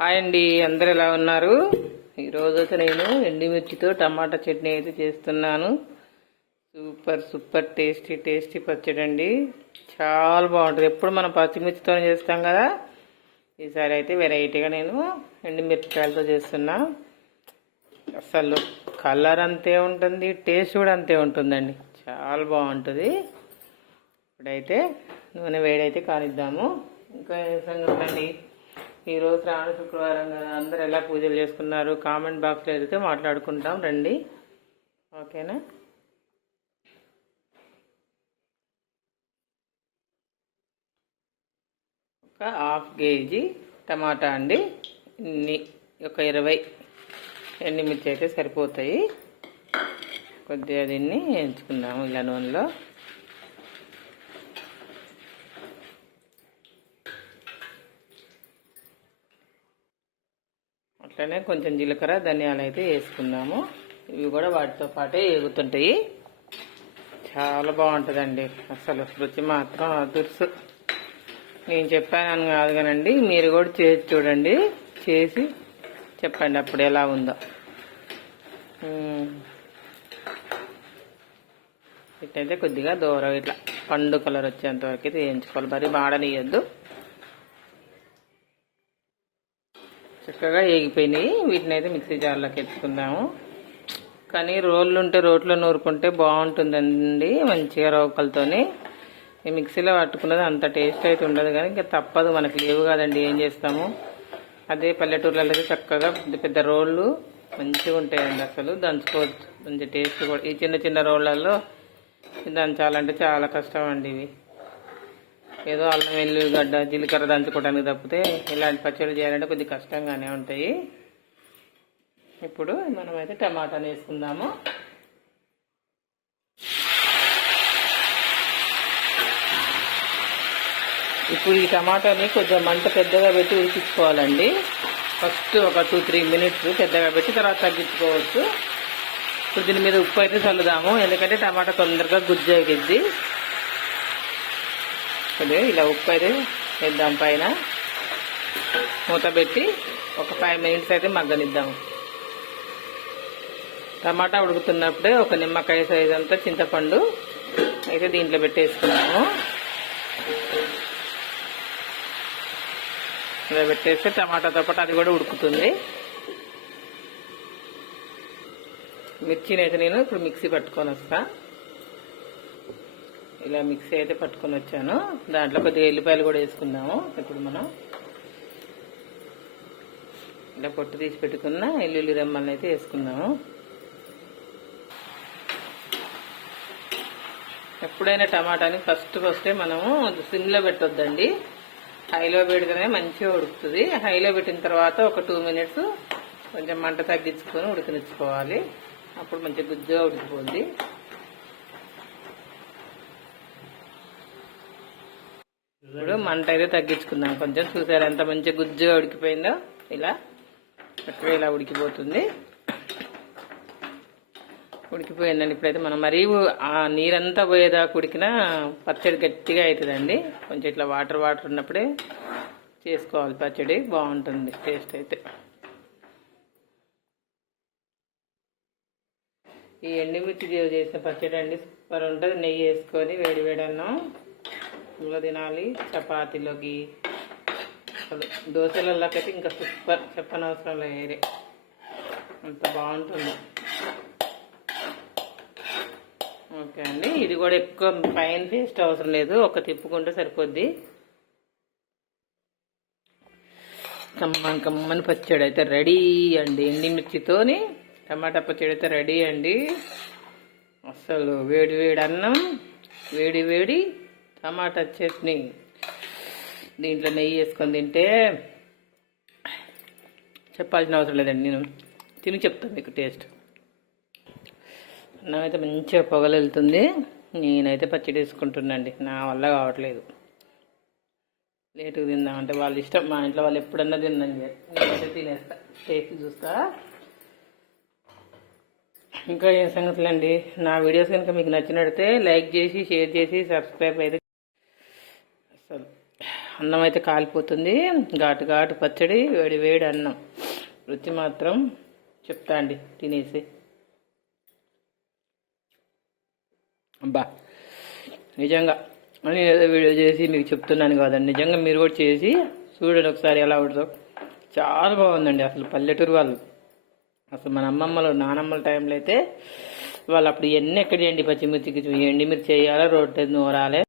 Hi అండి, అందరు ఎలా ఉన్నారు? ఈరోజు అయితే నేను ఎండుమిర్చితో టమాటా చట్నీ అయితే చేస్తున్నాను. సూపర్ సూపర్ టేస్టీ టేస్టీ పచ్చడి అండి. చాలా బాగుంటుంది. ఎప్పుడు మనం పచ్చిమిర్చితోనే చేస్తాం కదా, ఈసారి అయితే వెరైటీగా నేను ఎండుమిరపకాయలతో చేస్తున్నా. అసలు కలర్ అంతే ఉంటుంది, టేస్ట్ కూడా అంతే ఉంటుందండి. చాలా బాగుంటుంది. ఇప్పుడైతే నూనె వేడైతే కానిద్దాము. ఇంకా ఏ సంగతి అండి, ఈరోజు శ్రావణ శుక్రవారం కదా, అందరు ఎలా పూజలు చేసుకున్నారు కామెంట్ బాక్స్లో అయితే మాట్లాడుకుంటాం రండి. ఓకేనా? ఒక హాఫ్ కేజీ టమాటా అండి, ఇన్ని ఒక 20 ఎండుమిర్చి అయితే సరిపోతాయి. కొద్దిగా దీన్ని ఎంచుకుందాము ఇలా నూనెలో. అట్లనే కొంచెం జీలకర్ర ధనియాలు అయితే వేసుకుందాము. ఇవి కూడా వాటితో పాటే వేగుతుంటాయి. చాలా బాగుంటుందండి. అసలు రుచి మాత్రం అదుర్సు. నేను చెప్పాను కాదు కానండి, మీరు కూడా చేసి చూడండి, చేసి చెప్పండి అప్పుడు ఎలా ఉందో. ఇట్లయితే కొద్దిగా దూరం ఇట్లా పండు కలర్ వచ్చేంత వరకు అయితే వేయించుకోవాలి, మరి మాడనియద్దు. చక్కగా వేగిపోయినాయి. వీటిని అయితే మిక్సీ జార్లోకి ఎత్తుకుందాము. కానీ రోళ్ళు ఉంటే రోట్లో నూరుకుంటే బాగుంటుందండి, మంచిగా రోకలతోని. ఈ మిక్సీలో పట్టుకున్నది అంత టేస్ట్ అయితే ఉండదు, కానీ ఇంకా తప్పదు, మనకి లేవు కదండి, ఏం చేస్తాము. అదే పల్లెటూర్లలో అయితే చక్కగా పెద్ద పెద్ద రోళ్ళు మంచిగా ఉంటాయండి. అసలు దంచుకోవచ్చు, మంచి టేస్ట్ కూడా. ఈ చిన్న చిన్న రోళ్ళల్లో దంచాలంటే చాలా కష్టం అండి. ఇవి ఏదో అల్లం వెల్లుల్లిగడ్డ జీలకర్ర దంచుకోవడానికి తప్పితే ఇలాంటి పచ్చడి చేయాలంటే కొద్దిగా కష్టంగానే ఉంటాయి. ఇప్పుడు మనమైతే టమాటాని వేసుకుందాము. ఇప్పుడు ఈ టమాటాని కొంచెం మంట పెద్దగా పెట్టి ఉడికించుకోవాలండి. ఫస్ట్ ఒక 2-3 మినిట్స్ పెద్దగా పెట్టి తర్వాత తగ్గించుకోవచ్చు. ఇప్పుడు దీని మీద ఉప్పు అయితే చల్లుదాము, ఎందుకంటే టమాటా తొందరగా గుజ్జు ఎగిద్ది. అదే ఇలా ఉప్పు అయితే వేద్దాం. పైన మూత పెట్టి ఒక 5 మినిట్స్ అయితే మగ్గనిద్దాము. టమాటా ఉడుకుతున్నప్పుడే ఒక నిమ్మకాయ సైజ్ అంతా చింతపండు అయితే దీంట్లో పెట్టేసుకున్నాము. ఇలా పెట్టేస్తే టమాటాతో పాటు అది కూడా ఉడుకుతుంది. మిర్చిని అయితే నేను ఇప్పుడు మిక్సీ పట్టుకొని వస్తా. ఇలా మిక్సీ అయితే పట్టుకొని వచ్చాను. దాంట్లో కొద్దిగా ఎల్లిపాయలు కూడా వేసుకుందాము. ఇప్పుడు మనం ఇలా పొట్టు తీసి పెట్టుకున్న ఎల్లుల్లి రెమ్మల్ని అయితే వేసుకుందాము. ఎప్పుడైనా టమాటాని ఫస్టే మనము సిమ్లో పెట్టొద్దండి, హైలో పెడితేనే మంచిగా ఉడుకుతుంది. హైలో పెట్టిన తర్వాత ఒక 2 మినిట్స్ కొంచెం మంట తగ్గించుకొని ఉడకనిచ్చుకోవాలి. అప్పుడు మంచిగా గుజ్జుగా ఉడికిపోద్ది. ఇప్పుడు మంట అయితే తగ్గించుకుందాం కొంచెం. చూసారు ఎంత మంచిగా గుజ్జుగా ఉడికిపోయిందో. ఇలా చక్కగా ఇలా ఉడికిపోతుంది. ఉడికిపోయిందండి. ఇప్పుడైతే మనం మరీ ఆ నీరంతా పోయేదాకా ఉడికినా పచ్చడి గట్టిగా అవుతుందండి. కొంచెం ఇట్లా వాటర్ ఉన్నప్పుడే చేసుకోవాలి పచ్చడి, బాగుంటుంది టేస్ట్ అయితే. ఈ ఎండుమిర్చి చేసిన పచ్చడి అండి సూపర్ ఉంటుంది. నెయ్యి వేసుకొని వేడి వేడి అన్నం ఇందులో తినాలి, చపాతీలోకి, అసలు దోశలలోకైతే ఇంకా సూపర్, చెప్పనవసరం లేదు, అంత బాగుంటుంది. ఓకే అండి, ఇది కూడా ఎక్కువ పైన పేస్ట్ అవసరం లేదు, ఒక తిప్పుకుంటే సరిపోద్ది. కమ్మని పచ్చడి అయితే రెడీ అండి. ఎండుమిర్చితోని టమాటా పచ్చడి అయితే రెడీ అండి. అసలు వేడి వేడి అన్నం, వేడి వేడి టమాటా చట్నీ, దీంట్లో నెయ్యి వేసుకొని తింటే చెప్పాల్సిన అవసరం లేదండి. నేను తిని చెప్తాను మీకు టేస్ట్. అన్నం అయితే మంచిగా పొగలెళ్తుంది. నేనైతే పచ్చడి వేసుకుంటున్నాండి, నా వల్ల కావట్లేదు. లేటుగా తిందామంటే వాళ్ళ ఇష్టం. మా ఇంట్లో వాళ్ళు ఎప్పుడన్నా తిందండి, నేనైతే తినేస్తా, టేస్ట్ చూస్తా. ఇంకా ఏ సంగతులు అండి, నా వీడియోస్ కనుక మీకు నచ్చినట్లయితే లైక్ చేసి, షేర్ చేసి, సబ్స్క్రైబ్ అయితే. అసలు అన్నం అయితే కాలిపోతుంది. ఘాటు ఘాటు పచ్చడి, వేడి వేడి అన్నం, రుచి మాత్రం చెప్తా అండి తినేసి. అబ్బా నిజంగా నేను ఏదో వీడియో చేసి మీకు చెప్తున్నాను కదండి, నిజంగా మీరు కూడా చేసి చూడండి ఒకసారి ఎలా ఉంటుందో. చాలా బాగుందండి. అసలు పల్లెటూరు వాళ్ళు, అసలు మన అమ్మమ్మలు నానమ్మల టైంలో అయితే వాళ్ళు అప్పుడు ఇవన్నీ ఎక్కడ ఎండి పచ్చిమిర్చికి ఎండిమిర్చి వేయాలి, రొట్టె నూరాలి,